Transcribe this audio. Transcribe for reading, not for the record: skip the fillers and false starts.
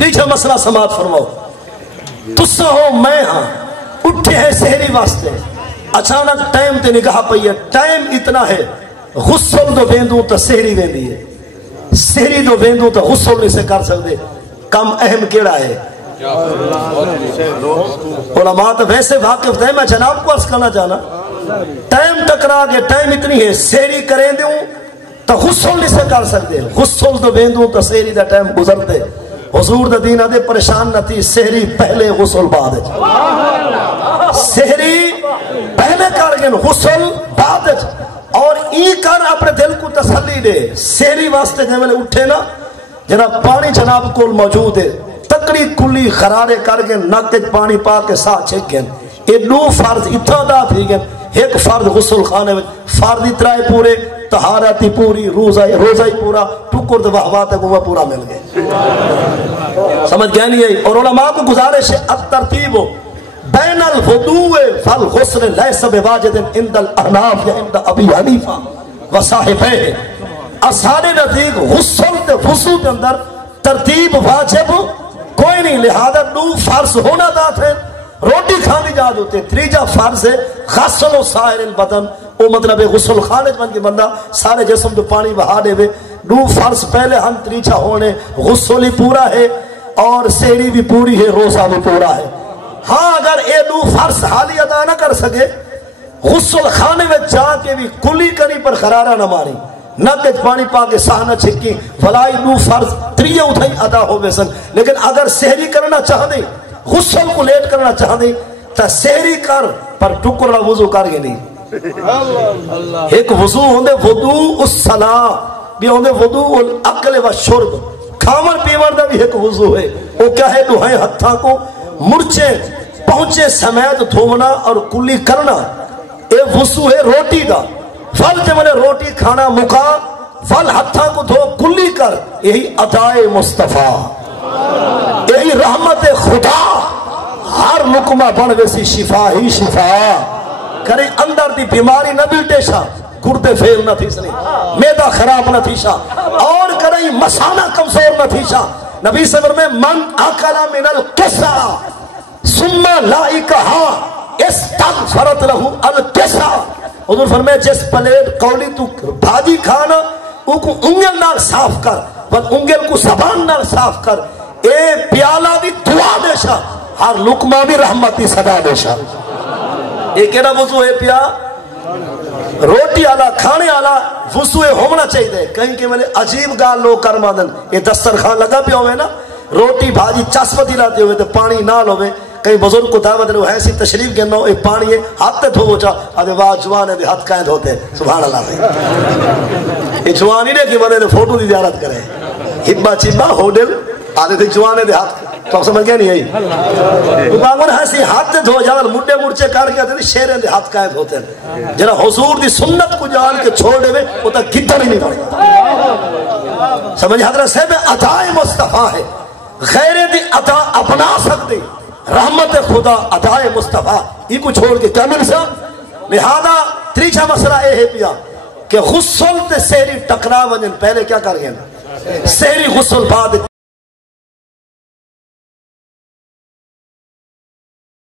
تیجا مسئلہ سماعت فرماؤ. تسا ہو میں ہاں اٹھے ہیں سہری واسطے, اچانک ٹائم تے نگاہ پئی ہے, ٹائم اتنا ہے غسل دو ویندوں تو سہری ویندی ہے, سہری دو ویندوں تو غسل نہیں سے کر سکتے. کم اہم کیڑا ہے؟ علماء تو ویسے واقف تھے, میں جناب کو عرض کرنا چاہنا ٹائم ٹکرا گیا, ٹائم اتنی ہے سہری کریں دوں تو غسل نہیں سے کر سکتے, غسل دو ویندوں تو سہری دا ٹائم گزرتے. حضور دا دین آدھے پریشان نہ تھی, سہری پہلے غسل بعد, سہری پہلے کر گئے غسل بعد. اور این کر اپنے دل کو تسلی دے, سہری واسطے جب میں اٹھے نا جناب پانی جناب کو موجود ہے, تکڑی کلی خرارے کر گئے, نک پانی پا کے ساتھ چھک گئے. یہ دو فرض اتنا دا تھی گئے, ایک فرض غسل خانے میں, فرض اترائے پورے, طہارتی پوری, روزہ ہی پورا, ٹکر دو وحوات ہے وہ پورا مل گئے. سمجھ گیا نہیں ہے؟ اور علماء کو گزارش ہے الترتیب بین الوضوء فالغسل لیس بواجد عند الاحناف یا عند ابی حنیفہ وصاحبہ. اسارے نزدیک غسل تے وضو کے اندر ترتیب واجب کوئی نہیں, لہذا دو فرض ہونا دات ہے, روٹی کھانی جاد ہوتے. تیجا فرض ہے غسل سائر البدن, وہ مطلب غسل خانے بن کے بندہ سارے جسم تو پانی بہا دے وے. دو فرض پہلے ہم تریجا ہونے, غسل ہی پورا ہے اور سہری بھی پوری ہے, روزہ بھی پورا ہے. ہاں اگر اے دو فرض حالی ادا نہ کر سکے, غسل خانے میں جا کے بھی کلی کری پر خرارہ نہ ماری, نہ کہ پانی پا کے ساہ نہ چھکی, فلائی دو فرض تریہ اتھائی ادا ہو بے سن. لیکن اگر سہری کرنا چاہ دیں, غسل کو لیٹ کرنا چاہ دیں, تا سہری کر پر ٹکرہ وضو کر گے نہیں. ایک وضو ہوندے وضو الصلاة, بھی ہوندے وضو الاکل و شرب, کھامر پیور دا بھی ایک وضو ہے. وہ کیا ہے؟ دوہائیں ہتھاں کو مرچے پہنچے سمیت دھونا اور کلی کرنا, اے وضو ہے روٹی دا. فل جب نے روٹی کھانا مکا, فل ہتھاں کو دھو کلی کر, یہی عطائے مصطفیٰ, یہی رحمت خدا. ہر لقمہ بن ویسی شفا ہی شفا, کرے اندر دی بیماری نہ بلٹے شا, گردے فیل نہ تھی سنی, میدہ خراب نہ تھی شا, اور کرے مسانہ کمزور نہ تھی شا. نبی صبر میں من اکلا من القصہ ثم لائکہا استغفرت لہو القصہ. حضور فرمائے جس پلیٹ قولی تو بھاجی کھانا او کو انگل نال صاف کر, بل انگل کو زبان نال صاف کر, اے پیالہ بھی دعا دے شا, ہر لقمہ بھی رحمتی صدا دے شا. ایک ایڈا وضو ہے پیا, روٹی آلا کھانے آلا وضو ہونا چاہیے دے. کہیں کہ میں نے عجیب گال لوگ کر مادن, یہ دسترخوان لگا پیا ہوئے نا, روٹی بھاجی چسپتی لاتے ہوئے تو پانی نال ہوئے. کئی بزرگ کو دعوت وہ ایسی تشریف گرنا ہو, یہ پانی ہے ہاتھ تے دھو چا, آدھے واہ جوان ہے دے ہاتھ کائیں دھوتے, سبحان اللہ بھائی. یہ جوان ہی نہیں کہ مدے فوٹو دی زیارت کرے, ہبا چبا ہوڈل آدھے تھے جوان ہے دے ہاتھ, تو سمجھ گیا نہیں ہے؟ باغون ہنسی ہاتھ تے دھو جاول مڈے مرچے کار کے آتے تھے شیریں دے ہاتھ کائیں دھوتے ہیں. جنہا حضور دی سنت کو جان کے چھوڑ دے وے, وہ تا گدر ہی نہیں پڑتا. سمجھ حضرت صاحب عطائے مصطفیٰ ہے, غیر دی عطا اپنا سکتے, رحمت خدا عطائے مصطفیٰ, یہ کو چھوڑ کے کیا مل سا. لہذا تریچہ مسئلہ اے ہے پیا کہ غسل تے سہری ٹکرا ونجن, پہلے کیا کر گئے نا, سہری غسل بعد